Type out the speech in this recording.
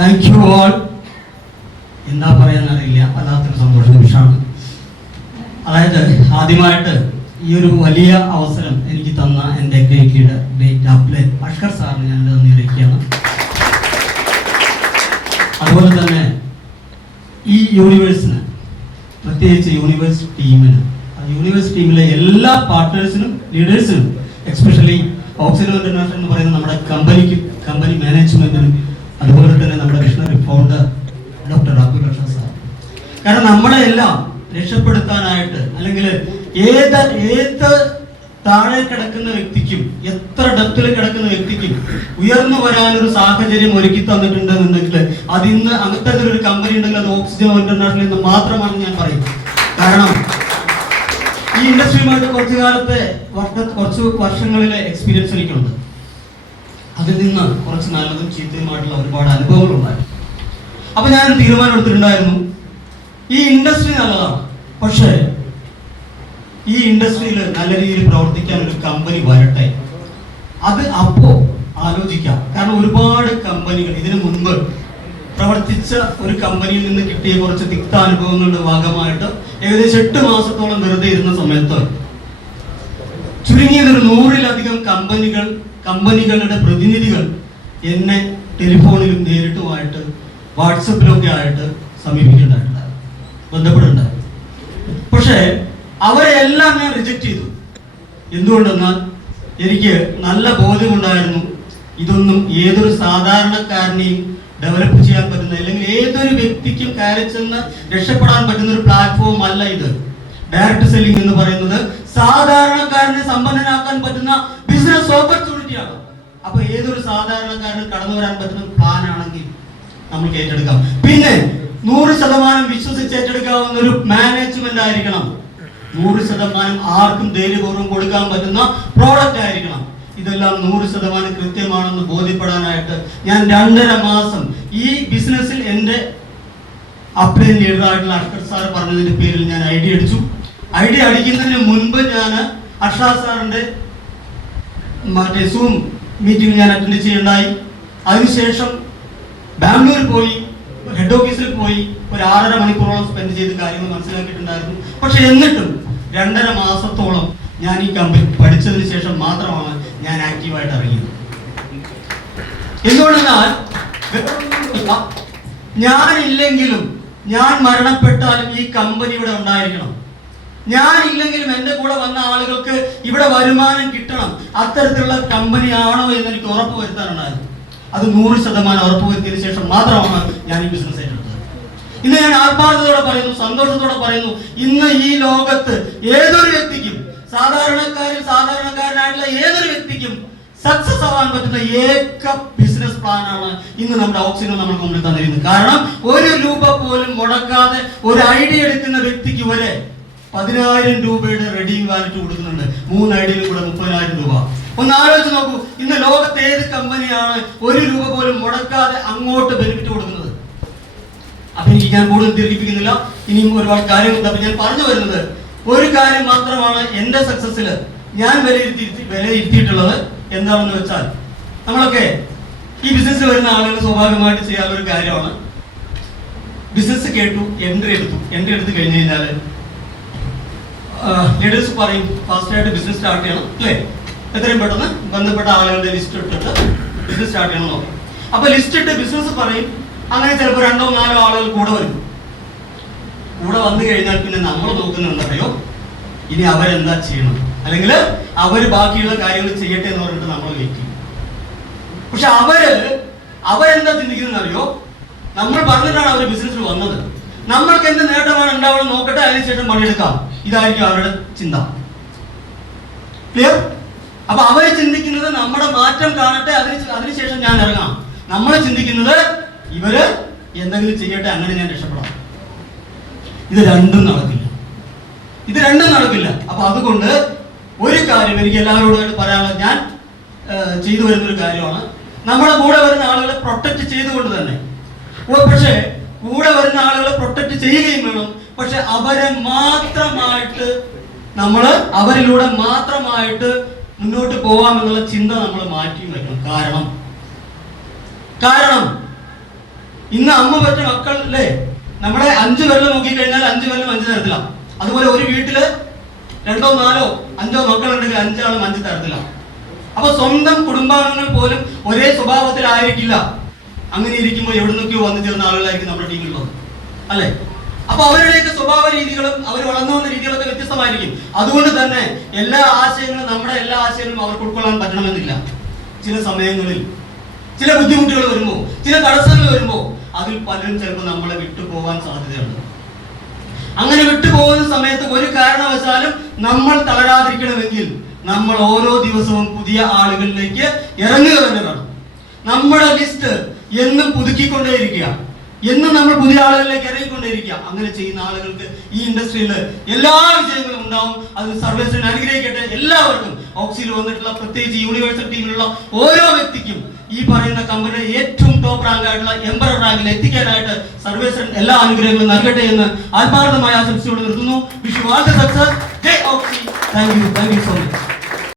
Thank you all. എന്താ പറയാന്നറിയില്ല, വല്ലാത്തൊരു സന്തോഷ നിമിഷമാണ്. അതായത് ആദ്യമായിട്ട് ഈ ഒരു വലിയ അവസരം എനിക്ക് തന്ന എൻ്റെ great leader great apply Ashkar സാറിന് ഞാൻ നന്ദി അറിയിക്കുകയാണ്. അതുപോലെ തന്നെ ഈ യൂണിവേഴ്സിന്, പ്രത്യേകിച്ച് യൂണിവേഴ്സ് ടീമിലെ എല്ലാ പാർട്ട്നേഴ്സിനും ലീഡേഴ്സിനും, എക്സ്പെഷ്യലി ഓക്സിജൻ ഇന്റർനാഷണൽ എന്ന് പറയുന്ന നമ്മുടെ കമ്പനി മാനേജ്മെന്റിനും, അതുപോലെ തന്നെ നമ്മുടെ visionary founder doctor Abdul Rasheed sir. കാരണം നമ്മളെ എല്ലാം രക്ഷപ്പെടുത്താനായിട്ട്, അല്ലെങ്കിൽ ഏത് താഴെ കിടക്കുന്ന വ്യക്തിക്കും, എത്ര ഡെപ്തിൽ കിടക്കുന്ന വ്യക്തിക്കും ഉയർന്നു വരാനൊരു സാഹചര്യം ഒരുക്കി തന്നിട്ടുണ്ടെന്നുണ്ടെങ്കിൽ അതിന്ന് അത്തരത്തിലൊരു കമ്പനി ഉണ്ടെങ്കിൽ അത് ഓക്സിജൻ ഇന്റർനാഷണൽ എന്ന് മാത്രമാണ് ഞാൻ പറയും. കാരണം ഈ ഇൻഡസ്ട്രിയുമായിട്ട് കുറച്ച് വർഷങ്ങളിലെ എക്സ്പീരിയൻസ് എനിക്കുണ്ട്. അതിൽ നിന്ന് കുറച്ച് നല്ലതും ചീത്തയുമായിട്ടുള്ള ഒരുപാട് അനുഭവങ്ങൾ ഉണ്ടായി. അപ്പൊ ഞാനൊരു തീരുമാനം എടുത്തിട്ടുണ്ടായിരുന്നു, ഈ ഇൻഡസ്ട്രി നല്ലതാണ്, പക്ഷേ ഈ ഇൻഡസ്ട്രിയിൽ നല്ല രീതിയിൽ പ്രവർത്തിക്കാൻ ഒരു കമ്പനി വരട്ടെ. അത് അപ്പോ ആലോചിക്കാം. കാരണം ഒരുപാട് കമ്പനികൾ ഇതിനു മുൻപ് പ്രവർത്തിച്ച ഒരു കമ്പനിയിൽ നിന്ന് കിട്ടിയ കുറച്ച് തിക്ത അനുഭവങ്ങളുടെ ഭാഗമായിട്ട് ഏകദേശം 8 മാസത്തോളം വെറുതെ ഇരുന്ന സമയത്ത് ചുരുങ്ങിയതൊരു 100-ലധികം കമ്പനികളുടെ പ്രതിനിധികൾ എന്നെ ടെലിഫോണിലും നേരിട്ടുമായിട്ട് വാട്സപ്പിലൊക്കെ ആയിട്ട് സമീപിക്കുന്നുണ്ടായിട്ടുണ്ടായിരുന്നു, ബന്ധപ്പെടുന്നുണ്ടായിരുന്നു. പക്ഷേ അവരെല്ലാം ഞാൻ റിജക്ട് ചെയ്തു. എന്തുകൊണ്ടെന്നാൽ എനിക്ക് നല്ല ബോധ്യമുണ്ടായിരുന്നു, ഇതൊന്നും ഏതൊരു സാധാരണക്കാരനെയും ഡെവലപ്പ് ചെയ്യാൻ പറ്റുന്ന, അല്ലെങ്കിൽ ഏതൊരു വ്യക്തിക്കും കയറി ചെന്ന് രക്ഷപ്പെടാൻ പറ്റുന്ന ഒരു പ്ലാറ്റ്ഫോം അല്ല ഇത്. ഡയറക്ട് സെല്ലിംഗ് എന്ന് പറയുന്നത് സാധാരണക്കാരനെ സമ്പന്നനാക്കാൻ പറ്റുന്ന ബിസിനസ് ഓപ്പർച്യൂണിറ്റിയാണ്. അപ്പൊ ഏതൊരു സാധാരണക്കാരന് കടന്നു വരാൻ പറ്റുന്ന പ്ലാൻ ആണെങ്കിൽ നമുക്ക് ഏറ്റെടുക്കാം. പിന്നെ 100% വിശ്വസിച്ച് ഏറ്റെടുക്കാവുന്ന ഒരു മാനേജ്മെന്റ് ആയിരിക്കണം. 100% ആർക്കും ധൈര്യപൂർവ്വം കൊടുക്കാൻ പറ്റുന്ന പ്രോഡക്റ്റ് ആയിരിക്കണം. ഇതെല്ലാം 100% കൃത്യമാണെന്ന് ബോധ്യപ്പെടാനായിട്ട് ഞാൻ 2.5 മാസം ഈ ബിസിനസ്സിൽ എൻ്റെ അപ്ലൈൻ ലീഡറായിട്ടുള്ള അഷ്കർ സാർ പറഞ്ഞതിന്റെ പേരിൽ ഞാൻ ഐഡിയ അടിക്കുന്നതിന് മുൻപ് ഞാൻ അഷ്കർ സാറിന്റെ മറ്റേ സൂം മീറ്റിംഗ് ഞാൻ അറ്റൻഡ് ചെയ്യുണ്ടായി. അതിനുശേഷം ബാംഗ്ലൂർ പോയി, ഹെഡ് ഓഫീസിൽ പോയി ഒരു 6.5 മണിക്കൂറോളം സ്പെൻഡ് ചെയ്ത് കാര്യങ്ങൾ മനസ്സിലാക്കിയിട്ടുണ്ടായിരുന്നു. പക്ഷെ എന്നിട്ടും 2.5 മാസത്തോളം ഞാൻ ഈ കമ്പനി പഠിച്ചതിന് ശേഷം മാത്രമാണ് ഞാൻ ആക്റ്റീവായിട്ട് ഇറങ്ങിയത്. എന്തുകൊണ്ടെന്നാൽ ഞാനില്ലെങ്കിലും, ഞാൻ മരണപ്പെട്ടാലും ഈ കമ്പനി ഇവിടെ ഉണ്ടായിരിക്കണം. ഞാനില്ലെങ്കിലും എൻ്റെ കൂടെ വന്ന ആളുകൾക്ക് ഇവിടെ വരുമാനം കിട്ടണം. അത്തരത്തിലുള്ള കമ്പനി ആണോ എന്ന് എനിക്ക് ഉറപ്പ് വരുത്താനുണ്ടായിരുന്നു. അത് 100% ഉറപ്പ് വരുത്തിയതിനു ശേഷം മാത്രമാണ് ഞാൻ ഈ ബിസിനസ് ഏറ്റെടുത്തത്. ഇന്ന് ഞാൻ ആത്മാർത്ഥതയോടെ പറയുന്നു, സന്തോഷത്തോടെ പറയുന്നു, ഇന്ന് ഈ ലോകത്ത് ഏതൊരു വ്യക്തിക്കും, സാധാരണക്കാരനായിട്ടുള്ള ഏതൊരു വ്യക്തിക്കും സക്സസ് ആവാൻ പറ്റുന്ന ഏക ബിസിനസ് പ്ലാൻ ആണ് ഇന്ന് നമ്മുടെ ഓക്സിജൻ നമുക്ക് മുന്നിൽ തന്നിരുന്നത്. കാരണം 1 രൂപ പോലും മുടക്കാതെ ഒരു ഐഡിയ എടുക്കുന്ന വ്യക്തിക്ക് വരെ 10,000 രൂപയുടെ റെഡീം വാലറ്റ് കൊടുക്കുന്നുണ്ട്. 3 ഐഡിയയിൽ കൂടെ 30,000 രൂപ. ഒന്ന് ആലോചിച്ച് നോക്കൂ, ഇന്ന് ലോകത്ത് ഏത് കമ്പനിയാണ് 1 രൂപ പോലും മുടക്കാതെ അങ്ങോട്ട് ബെനിഫിറ്റ് കൊടുക്കുന്നത്? അപ്പൊ എനിക്ക് ഞാൻ കൂടുതൽ ദീർഘിപ്പിക്കുന്നില്ല, ഇനിയും ഒരുപാട് കാര്യങ്ങളുണ്ട്. അപ്പൊ ഞാൻ പറഞ്ഞു വരുന്നത് ഒരു കാര്യം മാത്രമാണ് എന്റെ സക്സസിൽ ഞാൻ വിലയിരുത്തിയിട്ടുള്ളത്. എന്താണെന്ന് വെച്ചാൽ, നമ്മളൊക്കെ ഈ ബിസിനസ്സിൽ വരുന്ന ആളുകൾ സ്വാഭാവികമായിട്ട് ചെയ്യാനുള്ള ഒരു കാര്യമാണ്, ബിസിനസ് കേട്ടു, എൻട്രി എടുത്തു കഴിഞ്ഞു കഴിഞ്ഞാൽ ലീഡേഴ്സ് പറയും ഫാസ്റ്റായിട്ട് ബിസിനസ് സ്റ്റാർട്ട് ചെയ്യണം, അല്ലേ? എത്രയും പെട്ടെന്ന് ബന്ധപ്പെട്ട ആളുകളുടെ ലിസ്റ്റ് ഇട്ടിട്ട് ബിസിനസ് സ്റ്റാർട്ട് ചെയ്യണം നോക്കും. അപ്പൊ ലിസ്റ്റ് ഇട്ട് ബിസിനസ് പറയും. അങ്ങനെ ചിലപ്പോൾ 2-4 ആളുകൾ കൂടെ വരും. കൂടെ വന്നു കഴിഞ്ഞാൽ പിന്നെ നമ്മൾ നോക്കുന്നുണ്ടോ, ഇനി അവരെന്താ ചെയ്യണം, അല്ലെങ്കിൽ അവര് ബാക്കിയുള്ള കാര്യങ്ങൾ ചെയ്യട്ടെ എന്ന് പറഞ്ഞിട്ട് നമ്മൾ വെയിറ്റ് ചെയ്യും. പക്ഷെ അവരെന്താ ചിന്തിക്കുന്നത് അറിയോ? നമ്മൾ പറഞ്ഞിട്ടാണ് അവർ ബിസിനസ്സിൽ വന്നത്, നമ്മൾക്ക് എന്ത് നേട്ടമാണ് ഉണ്ടാവണം നോക്കട്ടെ, അതിനുശേഷം പണിയെടുക്കാം. ഇതായിരിക്കും അവരുടെ ചിന്ത. ക്ലിയർ? അപ്പൊ അവര് ചിന്തിക്കുന്നത് നമ്മുടെ മാറ്റം കാണട്ടെ, അതിനുശേഷം ഞാൻ ഇറങ്ങാം. നമ്മൾ ചിന്തിക്കുന്നത് ഇവര് എന്തെങ്കിലും ചെയ്യട്ടെ, അങ്ങനെ ഞാൻ രക്ഷപ്പെടാം. ഇത് രണ്ടും നടക്കില്ല. അപ്പൊ അതുകൊണ്ട് ഒരു കാര്യം എനിക്ക് എല്ലാവരോടും പറയാനുള്ളത്, ഞാൻ ചെയ്തു വരുന്നൊരു കാര്യമാണ്, നമ്മുടെ കൂടെ വരുന്ന ആളുകളെ പ്രൊട്ടക്ട് ചെയ്തുകൊണ്ട് തന്നെ. പക്ഷേ കൂടെ വരുന്ന ആളുകളെ പ്രൊട്ടക്ട് ചെയ്യുകയും വേണം. പക്ഷെ അവരിലൂടെ മാത്രമായിട്ട് മുന്നോട്ട് പോവാമെന്നുള്ള ചിന്ത നമ്മൾ മാറ്റി വയ്ക്കണം. കാരണം ഇന്ന് അമ്മ പറ്റ മക്കൾ അല്ലേ, നമ്മുടെ 5 പേരിൽ നോക്കിക്കഴിഞ്ഞാൽ 5 പേരിലും 5 തരത്തിലാണ്. അതുപോലെ ഒരു വീട്ടില് 2, 4, 5 മക്കളുണ്ടെങ്കിൽ 5 ആളും 5 തരത്തിലാണ്. അപ്പൊ സ്വന്തം കുടുംബാംഗങ്ങൾ പോലും ഒരേ സ്വഭാവത്തിലായിരിക്കില്ല. അങ്ങനെ ഇരിക്കുമ്പോൾ എവിടെ നിന്നൊക്കെയോ വന്നു ചേർന്ന ആളുകളായിരിക്കും നമ്മുടെ ടീമിൽ വന്നത് അല്ലെ. അപ്പൊ അവരുടെയൊക്കെ സ്വഭാവ രീതികളും അവർ വളർന്നു വന്ന രീതികളൊക്കെ വ്യത്യസ്തമായിരിക്കും. അതുകൊണ്ട് തന്നെ എല്ലാ ആശയങ്ങളും നമ്മുടെ എല്ലാ ആശയങ്ങളും അവർക്ക് ഉൾക്കൊള്ളാൻ പറ്റണമെന്നില്ല. ചില സമയങ്ങളിൽ ചില ബുദ്ധിമുട്ടുകൾ വരുമ്പോ, ചില തടസ്സങ്ങൾ വരുമ്പോ അതിൽ പലരും ചിലപ്പോൾ നമ്മളെ വിട്ടുപോകാൻ സാധ്യതയുണ്ട്. അങ്ങനെ വിട്ടുപോകുന്ന സമയത്ത് ഒരു കാരണവശാലും നമ്മൾ തളരാതിരിക്കണമെങ്കിൽ നമ്മൾ ഓരോ ദിവസവും പുതിയ ആളുകളിലേക്ക് ഇറങ്ങുക തന്നെ വേണം. നമ്മുടെ ലിസ്റ്റ് എന്നും പുതുക്കിക്കൊണ്ടേയിരിക്കുക, എന്നും നമ്മൾ പുതിയ ആളുകളിലേക്ക് ഇറങ്ങിക്കൊണ്ടേയിരിക്കുക. അങ്ങനെ ചെയ്യുന്ന ആളുകൾക്ക് ഈ ഇൻഡസ്ട്രിയിൽ എല്ലാ വിജയങ്ങളും ഉണ്ടാവും. അത് സർവീസിനെ അനുഗ്രഹിക്കട്ടെ എല്ലാവർക്കും. ഓക്സിയിൽ വന്നിട്ടുള്ള പ്രത്യേകിച്ച് യൂണിവേഴ്സൽ ടീമിലുള്ള ഓരോ വ്യക്തിക്കും ഈ പറയുന്ന കമ്പനിയുടെ ഏറ്റവും ടോപ്പ് റാങ്ക് ആയിട്ടുള്ള എംബറർ റാങ്കിൽ എത്തിക്കാനായിട്ട് സർവീസ് എല്ലാ അനുഗ്രഹങ്ങളും നൽകട്ടെ എന്ന് ആത്മാർത്ഥമായ ആശംസയോട് നിർത്തുന്നു. Wish you all the success. ജയ് Oxy. Thank you so much.